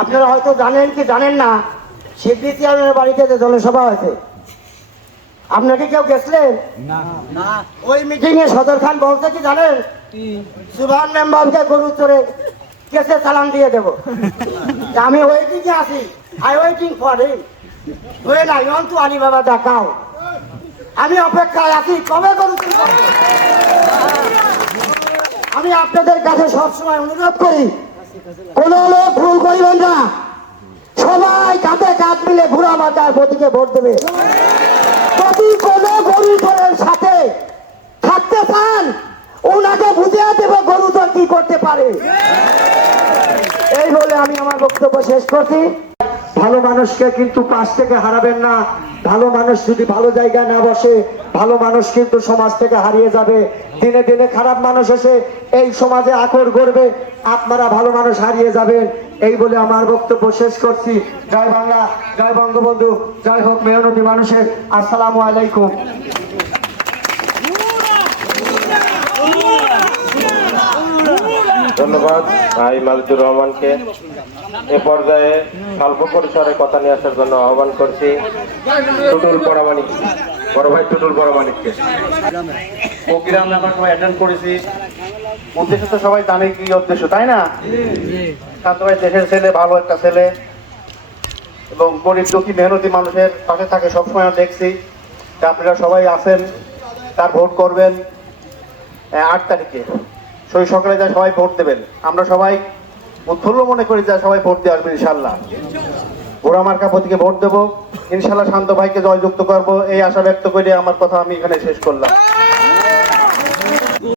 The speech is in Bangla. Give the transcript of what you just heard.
আপনারা হয়তো জানেন কি জানেন না শিবলি চেয়ারম্যানের বাড়িতে যে জনসভা হয়েছে। আপনাকে কেউ গেছিলেন? না। ওই মিটিং এ সদর খান বলছে কি জানেন? সুভান মেম্বারকে গরু চড়ে কেসে চালান দিয়ে দেব। আমি ওয়েটিং এ আছি। আই ওয়েটিং ফর হিম হয়ে না ইয়ন টু আলী বাবা দেখাও। আমি অপেক্ষায় আছি কবে গরু চুরি আমি আপনাদের কাছে সবসময় অনুরোধ করি কোন লোক ভুল করিবেন না। সবাই কাঁধে কাঁধ মিলে ঘুরা মাতার প্রতীকে ভোট দেবে। যদি কোনো গরুধরের সাথে থাকতে চান, ওনাকে বুঝিয়ে দেবে গরুধর কি করতে পারে। এই বলে আমি আমার বক্তব্য শেষ করছি। ভালো মানুষকে কিন্তু পাশ থেকে হারাবেন না। ভালো মানুষ যদি ভালো জায়গায় না বসে, ভালো মানুষ কিন্তু সমাজ থেকে হারিয়ে যাবে। দিনে দিনে খারাপ মানুষ এসে এই সমাজে আকর করবে আপনারা ভালো মানুষ হারিয়ে যাবেন। এই বলে আমার বক্তব্য শেষ করছি। জয় বাংলা, জয় বঙ্গবন্ধু, জয় হোক মেহনতি মানুষের। আসসালামু আলাইকুম। ধন্যবাদ ভাই মালিদুর রহমানকে। এ পর্যায়ে স্বল্প পরিসরে কথা নিয়ে আসার জন্য আহ্বান করছি টুটুল পরামানিক বড় ভাই টুটুল পরামানিককে প্রোগ্রাম আমরা সবাই অ্যাটেন্ড করেছি। উদ্দেশ্য তো সবাই জানে কি উদ্দেশ্য, তাই না? শান্ত ভাই দেশের ছেলে, ভালো একটা ছেলে। এবং গরিব দুঃখী, মেহনতি মানুষের পাশে থাকে, সবসময় দেখছি আপনারা সবাই আছেন, তার ভোট করবেন আট তারিখে। সেই সকালে যা সবাই ভোট দেবেন। আমরা সবাই উৎফুল্ল মনে করি যা সবাই ভোট দিয়ে আসবেন ইনশাল্লাহ। ঘোড়া মার্কা প্রতীকে ভোট দেবো। ইনশাল্লাহ শান্ত ভাইকে জয়যুক্ত করব। এই আশা ব্যক্ত করে আমার কথা আমি এখানে শেষ করলাম।